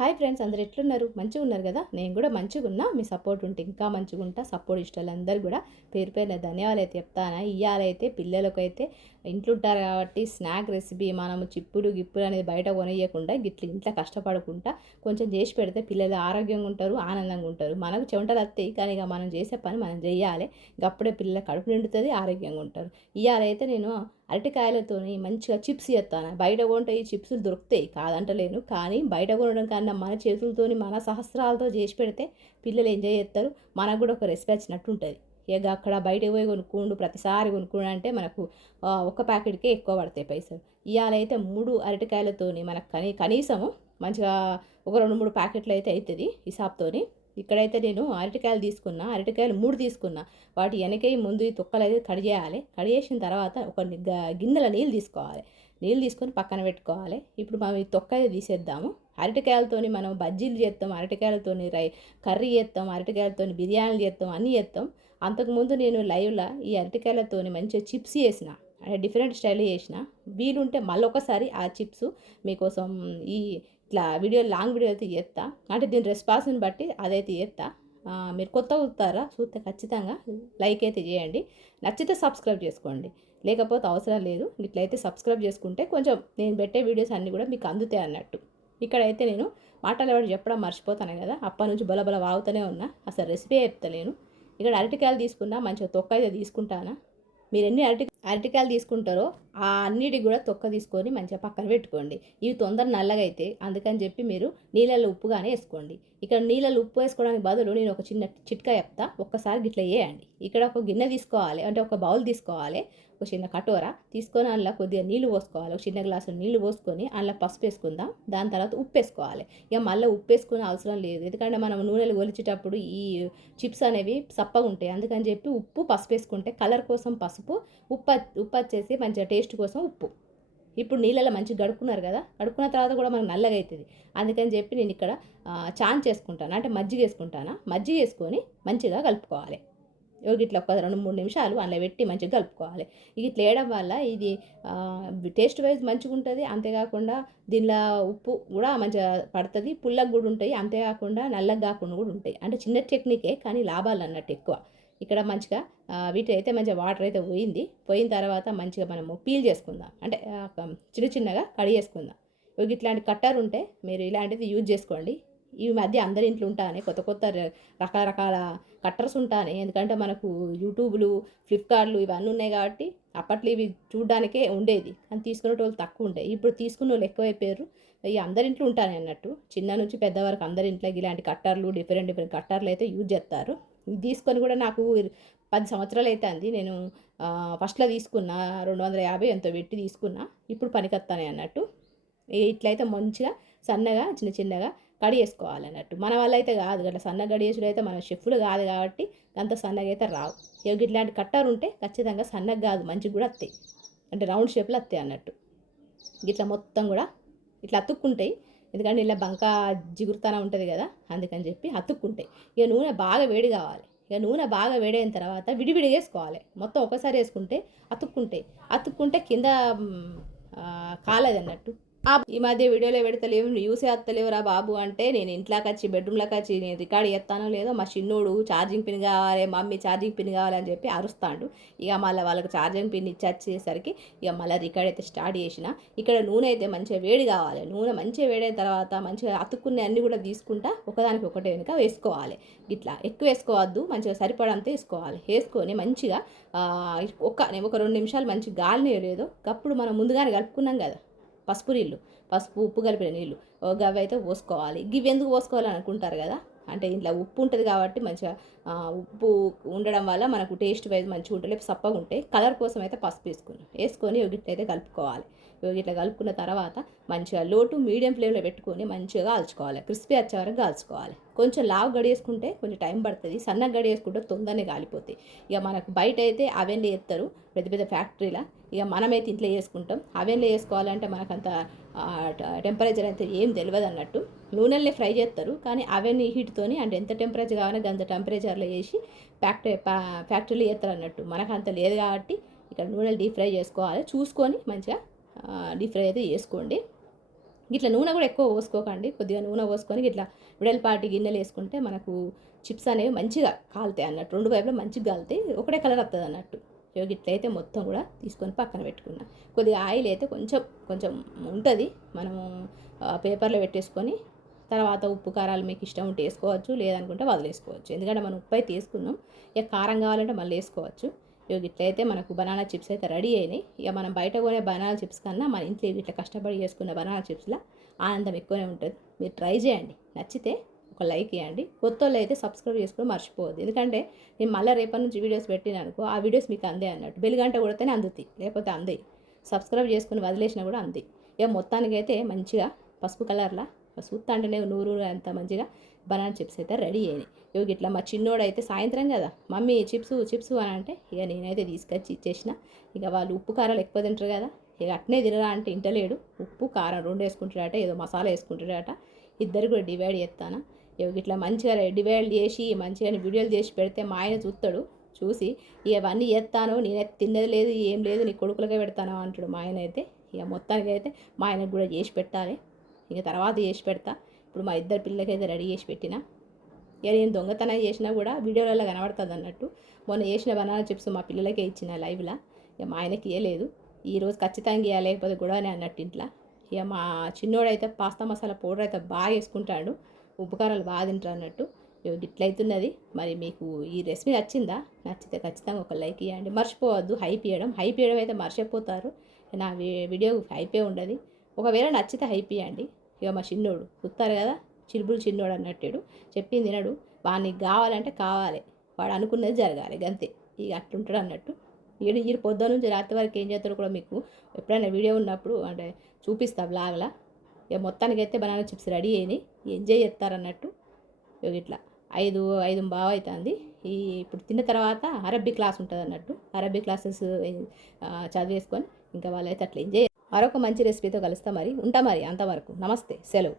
Hi friends, అందరు ఎట్లున్నారు? మంచిగా ఉన్నారు కదా? నేను కూడా మంచిగా ఉన్నా. మీ సపోర్ట్ ఉంటే ఇంకా మంచిగా ఉంటా. సపోర్ట్ ఇష్టాలందరూ కూడా పేరు పేరున ధన్యవాదాలు అయితే చెప్తాను. ఇయ్యాలైతే పిల్లలకైతే ఇంట్లో ఉంటారు కాబట్టి స్నాక్ రెసిపీ మనము చిప్పులు గిప్పులు అనేది బయట కొనియకుండా గిట్ల ఇంట్లో కష్టపడకుండా కొంచెం చేసి పెడితే పిల్లలు ఆరోగ్యంగా ఉంటారు, ఆనందంగా ఉంటారు. మనకు చెమటలు వస్తాయి కానీ ఇక మనం చేసే పని మనం చేయాలి. అప్పుడే పిల్లల కడుపు నిండుతుంది, ఆరోగ్యంగా ఉంటారు. ఇవాళైతే నేను అరటికాయలతోని మంచిగా చిప్స్ చేస్తాను. బయట కొంటే ఈ చిప్స్లు దొరుకుతాయి కాదంటలేను, కానీ బయట కొనడం కన్నా మన చేతులతోని మన సహస్రాలతో చేసి పెడితే పిల్లలు ఎంజాయ్ చేస్తారు. మనకు కూడా ఒక రెసిపీ వచ్చినట్టు ఉంటుంది. ఇక అక్కడ బయటకు పోయి కొనుక్కుండు ప్రతిసారి కొనుక్కుండు అంటే మనకు ఒక ప్యాకెట్కే ఎక్కువ పడతాయి పైసలు. ఇవాళైతే 3 అరటికాయలతోని మనకు కనీసము మంచిగా ఒక 2-3 ప్యాకెట్లు అయితే అవుతుంది హిసాబ్తోని. ఇక్కడైతే నేను అరటికాయలు తీసుకున్నా, అరటికాయలు 3 తీసుకున్నా. వాటి వెనకై ముందు ఈ తొక్కలు అయితే కట్ చేయాలి. కట్ చేసిన తర్వాత ఒక గిన్నెల నీళ్ళు తీసుకోవాలి. నీళ్ళు తీసుకొని పక్కన పెట్టుకోవాలి. ఇప్పుడు మనం ఈ తొక్క అయితే తీసేద్దాము. అరటికాయలతోని మనం బజ్జీలు చేస్తాం, అరటికాయలతోని కర్రీ చేస్తాం, అరటికాయలతోని బిర్యానీలు చేస్తాం, అన్నీ చేస్తాం. అంతకుముందు నేను లైవ్లో ఈ అరటికాయలతోని మంచిగా చిప్స్ చేసిన, అంటే డిఫరెంట్ స్టైల్ చేసిన. వీలుంటే మళ్ళొకసారి ఆ చిప్స్ మీకోసం ఈ ఇట్లా వీడియో లాంగ్ వీడియో అయితే చేస్తా. అంటే దీని రెస్పాన్స్ని బట్టి అదైతే చేస్తా. మీరు కొత్త చూస్తారా? చూస్తే ఖచ్చితంగా లైక్ అయితే చేయండి. నచ్చితే సబ్స్క్రైబ్ చేసుకోండి, లేకపోతే అవసరం లేదు. ఇట్లయితే సబ్స్క్రైబ్ చేసుకుంటే కొంచెం నేను పెట్టే వీడియోస్ అన్నీ కూడా మీకు అందుతాయి అన్నట్టు. ఇక్కడైతే నేను మాటలు ఎవరు చెప్పడం మర్చిపోతాను కదా, అప్పటి నుంచి బలబల వాగుతూనే ఉన్నా, అసలు రెసిపీ చెప్తలేను. ఇక్కడ అరటికాయలు తీసుకున్నా, మంచిగా తొక్క అయితే తీసుకుంటానా. మీరు ఎన్ని అరటికాయలు తీసుకుంటారో ఆ అన్నిటికి కూడా తొక్క తీసుకొని మంచిగా పక్కన పెట్టుకోండి. ఇవి తొందర నల్లగా అయితే అందుకని చెప్పి మీరు నీళ్ళల్లో ఉప్పుగానే వేసుకోండి. ఇక్కడ నీళ్ళల్లో ఉప్పు వేసుకోవడానికి బదులు నేను ఒక చిన్న చిట్కా చెప్తా, ఒక్కసారి గిట్ల వేయండి. ఇక్కడ ఒక గిన్నె తీసుకోవాలి, అంటే ఒక బౌల్ తీసుకోవాలి, ఒక చిన్న కటోర తీసుకొని అందులో కొద్దిగా నీళ్ళు పోసుకోవాలి. ఒక చిన్న గ్లాసు నీళ్ళు పోసుకొని అందులో పసుపు వేసుకుందాం. దాని తర్వాత ఉప్పు వేసుకోవాలి. ఇక మళ్ళీ ఉప్పు వేసుకునే అవసరం లేదు, ఎందుకంటే మనం నూనెలు గొలిచేటప్పుడు ఈ చిప్స్ అనేవి సప్పగా ఉంటాయి. అందుకని చెప్పి ఉప్పు పసుపు వేసుకుంటే కలర్ కోసం పసుపు, ఉప్పు వచ్చేసి మంచిగా టేస్ట్ కోసం ఉప్పు. ఇప్పుడు నీళ్ళలో మంచిగా గడుక్కున్నారు కదా, గడుక్కున్న తర్వాత కూడా మనకు నల్లగా అవుతుంది. అందుకని చెప్పి నేను ఇక్కడ ఛాన్స్ చేసుకుంటాను, అంటే మజ్జిగ వేసుకుంటాను. మజ్జిగ వేసుకొని మంచిగా కలుపుకోవాలి. ఇట్లా ఒక 2-3 నిమిషాలు అందులో పెట్టి మంచిగా కలుపుకోవాలి. ఇట్లా వేయడం వల్ల ఇది టేస్ట్ వైజ్ మంచిగా ఉంటుంది. అంతేకాకుండా దీనిలో ఉప్పు కూడా మంచిగా పడుతుంది, పుల్లగా కూడా ఉంటాయి. అంతేకాకుండా నల్లగా కాకుండా కూడా ఉంటాయి. అంటే చిన్న టెక్నికే కానీ లాభాలు అన్నట్టు ఎక్కువ. ఇక్కడ మంచిగా వీటి అయితే మంచిగా వాటర్ అయితే పోయిన తర్వాత మంచిగా మనము పీల్ చేసుకుందాం, అంటే చిన్న చిన్నగా కడిగేసుకుందాం. ఇట్లాంటి కట్టర్ ఉంటే మీరు ఇలాంటిది యూజ్ చేసుకోండి. ఈ మధ్య అందరి ఇంట్లో ఉంటానే కొత్త కొత్త రకరకాల కట్టర్స్ ఉంటానే, ఎందుకంటే మనకు యూట్యూబ్లు, ఫ్లిప్కార్ట్లు ఇవన్నీ ఉన్నాయి కాబట్టి. అప్పట్లో ఇవి చూడడానికే ఉండేది కానీ తీసుకునే వాళ్ళు తక్కువ ఉంటాయి. ఇప్పుడు తీసుకున్న వాళ్ళు ఎక్కువైపోయారు. ఇవి అందరింట్లో ఉంటానే అన్నట్టు, చిన్న నుంచి పెద్ద వరకు అందరింట్లో ఇలాంటి కట్టర్లు, డిఫరెంట్ కట్టర్లు అయితే యూజ్ చేస్తారు. ఇది తీసుకొని కూడా నాకు 10 సంవత్సరాలు అవుతుంది. నేను ఫస్ట్లో తీసుకున్న 250 ఎంతో పెట్టి తీసుకున్నా. ఇప్పుడు పనికొస్తానే అన్నట్టు. ఇట్లయితే మంచిగా సన్నగా చిన్న చిన్నగా కడిగేసుకోవాలి అన్నట్టు. మన వల్ల అయితే కాదు, అట్లా సన్నగా కడిగేసుడు అయితే మన షెఫ్లు కాదు కాబట్టి అంత సన్నగా అయితే రావు. ఇట్లాంటి కట్టర్ ఉంటే ఖచ్చితంగా సన్నగా కాదు మంచిగా కూడా వస్తాయి, అంటే రౌండ్ షేప్లో వస్తాయి అన్నట్టు. ఇట్లా మొత్తం కూడా ఇట్లా అతుక్కుంటాయి, ఎందుకంటే ఇలా బంక జిగురుతనం ఉంటుంది కదా, అందుకని చెప్పి అతుక్కుంటాయి. ఇక నూనె బాగా వేడి కావాలి. ఇక నూనె బాగా వేడైన తర్వాత విడివిడిగా వేసుకోవాలి. మొత్తం ఒకసారి వేసుకుంటే అతుక్కుంటే కింద కాలేదన్నట్టు. ఈ మధ్య వీడియోలో పెడతలేవు, యూసే వస్తలేవురా బాబు అంటే, నేను ఇంట్లోకి వచ్చి బెడ్రూమ్లోకి వచ్చి నేను రికార్డ్ చేస్తానో లేదో, మా చిన్నోడు ఛార్జింగ్ పిన్ కావాలి, మమ్మీ ఛార్జింగ్ పిన్ కావాలని చెప్పి అరుస్తాడు. ఇక మళ్ళీ వాళ్ళకి ఛార్జింగ్ పిన్ ఇచ్చేసరికి ఇక మళ్ళీ రికార్డ్ అయితే స్టార్ట్ చేసిన. ఇక్కడ నూనె అయితే మంచిగా వేడి కావాలి. నూనె మంచిగా వేడైన తర్వాత మంచిగా అతుక్కునే అన్నీ కూడా తీసుకుంటా ఒకదానికి ఒకటి వెనుక వేసుకోవాలి. ఇట్లా ఎక్కువ వేసుకోవద్దు, మంచిగా సరిపడంత వేసుకోవాలి. వేసుకొని మంచిగా ఒక 2 నిమిషాలు మంచిగా గాలిని లేదో అప్పుడు మనం ముందుగానే కలుపుకున్నాం కదా పసుపు ఉప్పు కలిపిన నీళ్ళు, అవి అయితే పోసుకోవాలి. ఇవి ఎందుకు పోసుకోవాలని అనుకుంటారు కదా, అంటే ఇంట్లో ఉప్పు ఉంటుంది కాబట్టి మంచిగా ఉప్పు ఉండడం వల్ల మనకు టేస్ట్ వైజ్ మంచిగా ఉంటుంది, సప్పగా ఉంటాయి. కలర్ కోసం అయితే పసుపు వేసుకొని ఇట్లయితే కలుపుకోవాలి. ఇట్లా కలుపుకున్న తర్వాత మంచిగా లో టు మీడియం ఫ్లేమ్లో పెట్టుకొని మంచిగా కాల్చుకోవాలి. క్రిస్పీ వచ్చే వరకు కాల్చుకోవాలి. కొంచెం లావు గడియేసుకుంటే కొంచెం టైం పడుతుంది, సన్నగా గడియేసుకుంటే తొందరనే కాలిపోతాయి. ఇక మనకు బయట అయితే అవెన్లు చేస్తారు పెద్ద పెద్ద ఫ్యాక్టరీలా, ఇక మనమైతే ఇంట్లో చేసుకుంటాం. అవెన్లో చేసుకోవాలంటే మనకంత టెంపరేచర్ అయితే ఏం తెలియదు అన్నట్టు. నూనెల్ని ఫ్రై చేస్తారు కానీ అవెన్ హీట్తోని, అంటే ఎంత టెంపరేచర్ కావాలో అంత టెంపరేచర్లో వేసి ఫ్యాక్టరీలో చేస్తారు అన్నట్టు. మనకు అంత లేదు కాబట్టి ఇక్కడ నూనెలు డీప్ ఫ్రై చేసుకోవాలి. చూసుకొని మంచిగా డీప్ ఫ్రై అయితే చేసుకోండి. ఇట్లా నూనె కూడా ఎక్కువ పోసుకోకండి, కొద్దిగా నూనె పోసుకొని ఇట్లా వెడల్పాటి గిన్నెలు వేసుకుంటే మనకు చిప్స్ అనేవి మంచిగా కాలుతాయి అన్నట్టు, రెండు వైపులా మంచిగా కాలుతాయి, ఒకటే కలర్ వస్తుంది అన్నట్టు. ఇట్లయితే మొత్తం కూడా తీసుకొని పక్కన పెట్టుకున్నాం. కొద్దిగా ఆయిల్ అయితే కొంచెం కొంచెం ఉంటుంది, మనము పేపర్లో పెట్టేసుకొని తర్వాత ఉప్పు కారాలు మీకు ఇష్టం ఉంటే వేసుకోవచ్చు, లేదనుకుంటే వదిలేసుకోవచ్చు. ఎందుకంటే మనం ఉప్పు అయితే వేసుకున్నాం, ఇక కారం కావాలంటే మళ్ళీ వేసుకోవచ్చు. ఇట్లయితే మనకు బనానా చిప్స్ అయితే రెడీ అయినాయి. ఇక మనం బయట కొనే బనానా చిప్స్ కన్నా మన ఇంట్లో ఇట్లా కష్టపడి చేసుకున్న బనానా చిప్స్లో ఆనందం ఎక్కువనే ఉంటుంది. మీరు ట్రై చేయండి, నచ్చితే ఒక లైక్ ఇవ్వండి. కొత్త వాళ్ళు అయితే సబ్స్క్రైబ్ చేసుకొని మర్చిపోవద్దు, ఎందుకంటే నేను మళ్ళీ రేపటి నుంచి వీడియోస్ పెట్టినానుకో ఆ వీడియోస్ మీకు అందే అన్నట్టు. బెల్గంట కొడితేనే అందుతాయి, లేకపోతే అందే. సబ్స్క్రైబ్ చేసుకుని వదిలేసినా కూడా అంది. ఇక మొత్తానికైతే మంచిగా పసుపు కలర్లా చూస్తా అంటేనే నూరు అంత మంచిగా బనానా చిప్స్ అయితే రెడీ అయినాయి. ఇట్లా మా చిన్నోడు అయితే సాయంత్రం కదా మమ్మీ చిప్స్ చిప్స్ అని అంటే ఇక నేనైతే తీసుకొచ్చి ఇచ్చేసిన. ఇక వాళ్ళు ఉప్పు కారాలు ఎక్కువ తింటారు కదా, ఇక అట్నే తినరా అంటే ఇంటలేడు. ఉప్పు కారం రెండు వేసుకుంటాడట, ఏదో మసాలా వేసుకుంటాడట. ఇద్దరు కూడా డివైడ్ చేస్తాను. ఇట్లా మంచిగా డివైడ్ చేసి మంచిగా వీడియోలు చేసి పెడితే మా ఆయన చూస్తాడు. చూసి ఇవన్నీ చేస్తాను, నేనైతే తిన్నది లేదు ఏం లేదు, నీ కొడుకులకే పెడతాను అంటాడు మా ఆయన అయితే. ఇక మొత్తానికి అయితే మా ఆయనకు కూడా చేసి పెట్టాలి, ఇక తర్వాత చేసి పెడతా. ఇప్పుడు మా ఇద్దరు పిల్లలకైతే రెడీ చేసి పెట్టిన. ఇక నేను దొంగతనం చేసినా కూడా వీడియోలలో కనబడుతుంది అన్నట్టు. మొన్న చేసిన బనానా చిప్స్ మా పిల్లలకే ఇచ్చిన లైవ్లో, ఇక మా ఆయనకి ఇవ్వలేదు. ఈరోజు ఖచ్చితంగా ఇవ్వాలి, లేకపోతే గొడవనే అన్నట్టు ఇంట్లో. ఇక మా చిన్నోడైతే పాస్తా మసాలా పౌడర్ అయితే బాగా వేసుకుంటాడు, ఉప్పు కారాలు బాగా తింటారు అన్నట్టు. ఇట్లయితున్నది. మరి మీకు ఈ రెసిపీ నచ్చిందా? నచ్చితే ఖచ్చితంగా ఒక లైక్ ఇవ్వండి, మర్చిపోవద్దు హైప్ ఇవ్వడం అయితే మర్చిపోతారు. నా వీడియో హైపే ఉండదు. ఒకవేళ నచ్చితే హైప్ ఇవ్వండి. ఇక మా చిన్నోడు చూస్తారు కదా, చిరుబులు చిన్నోడు అన్నట్టు చెప్పింది తినడు, వానికి కావాలంటే కావాలి, వాడు అనుకున్నది జరగాలి అంతే. ఇక అట్లుంటాడు అన్నట్టు. ఈ పొద్దున నుంచి రాత్రి వరకు ఏం చేస్తారో కూడా మీకు ఎప్పుడైనా వీడియో ఉన్నప్పుడు అంటే చూపిస్తా బ్లాగ్లా. ఇక మొత్తానికైతే బనానా చిప్స్ రెడీ అయినాయి, ఎంజాయ్ చేస్తారన్నట్టు. ఇట్లా 5:05 అవుతుంది. ఇప్పుడు తిన్న తర్వాత అరబ్బీ క్లాస్ ఉంటుంది అన్నట్టు, అరబ్బీ క్లాసెస్ చదివేసుకొని ఇంకా వాళ్ళైతే అట్లా ఎంజాయ్. మరొక మంచి రెసిపీతో కలుస్తా, మరి ఉంటా, మరి అంతవరకు నమస్తే, సెలవు.